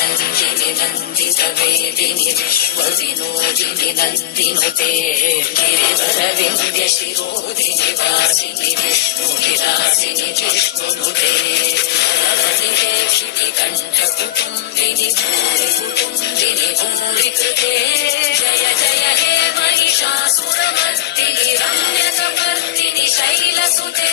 नन्दिनि नन्दितमेदिनि विश्वविनोदिनि नन्दिनुते गिरिवरविन्द्यशिरोदिनि वासिनि विष्णुविलासिनि जिष्णुनुते क्षितिकण्ठकुटुम्बिनि भूरिकुटुम्बिनि भूरिकृते जय जय हे महिषासुरमर्दिनि रम्यकपर्दिनि शैलसुते